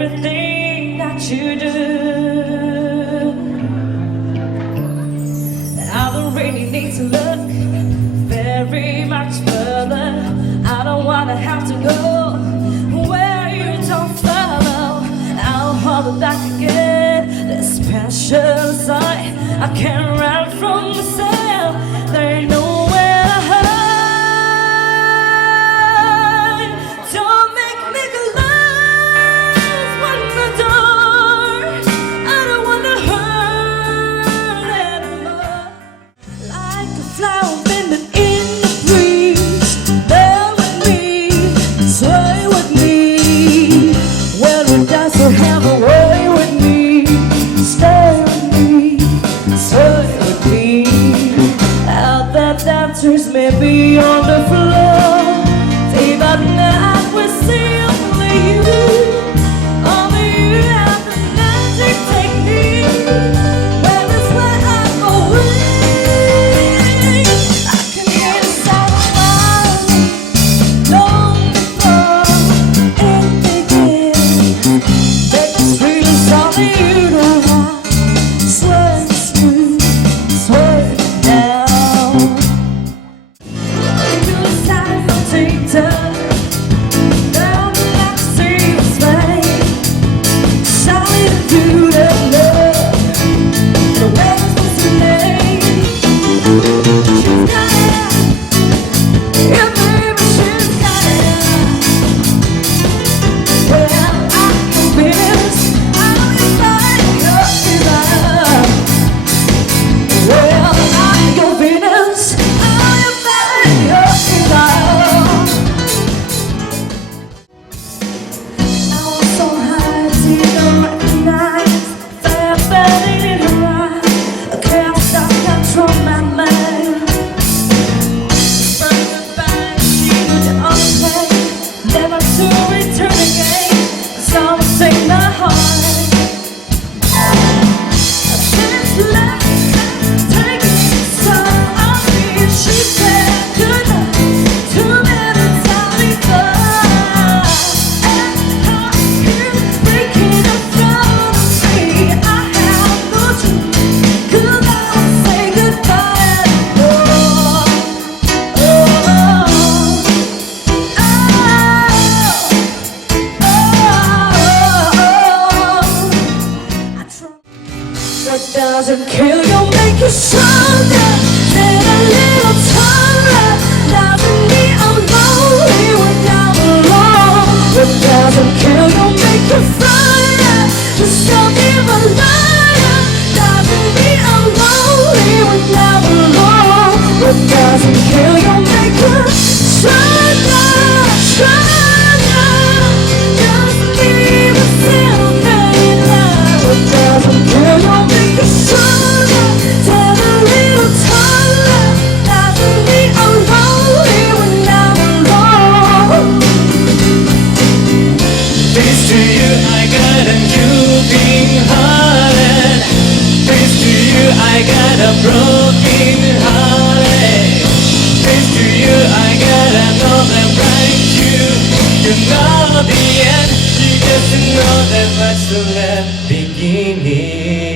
everything that you do. I don't really need to look very much further. I don't wanna have to go where you don't follow. I'll hold it back again. This special side I can't run from myself. There ain't nowhere to hide. Don't make me close one the door. I don't wanna hurt anymore. Like a flower bending in the breeze, bear with me, sway with me. When we dance, so have a way with me. Stay with me, sway with me. Out that dancers may be on the floor, day by night we see only you. Only you have the magic technique. When it's where I go away, I can hear the sound of mine long before it begins. Make this feeling only you know how. Sway smooth, sway down. To the side of Tita, down the left sea sway. Solid to the love, the way it's supposed to lay. She's got it, yeah baby, she's got it. Well, I can miss, I'm your fire. Well, I'm your Venus, I'm your fire. I was so high, didn't recognize that burning in her eye. I can't stop, control my mind. From the back, she would unplay, never to return again. Someone take my heart. Since last taking some of me, she said goodnight too many times before. And how you breaking up from me, I have no truth, 'cause I won't say goodbye anymore. Oh, I try. What doesn't kill you make you stronger. Then a little taller. Doesn't mean I'm lonely when I'm alone. What doesn't kill you make you fire. Just don't give a liar. Doesn't mean I'm lonely when I'm alone. What doesn't kill you make you stronger, stronger. Just leave a silver in love. What doesn't kill you make you stronger. Tell a little taller. Doesn't mean I'm lonely when I'm alone. Thanks to you, I got a new being hearted. Thanks to you, I got a broken heart. Thanks to you, I got another bright you. You know the end, you get to know that much the left beginning.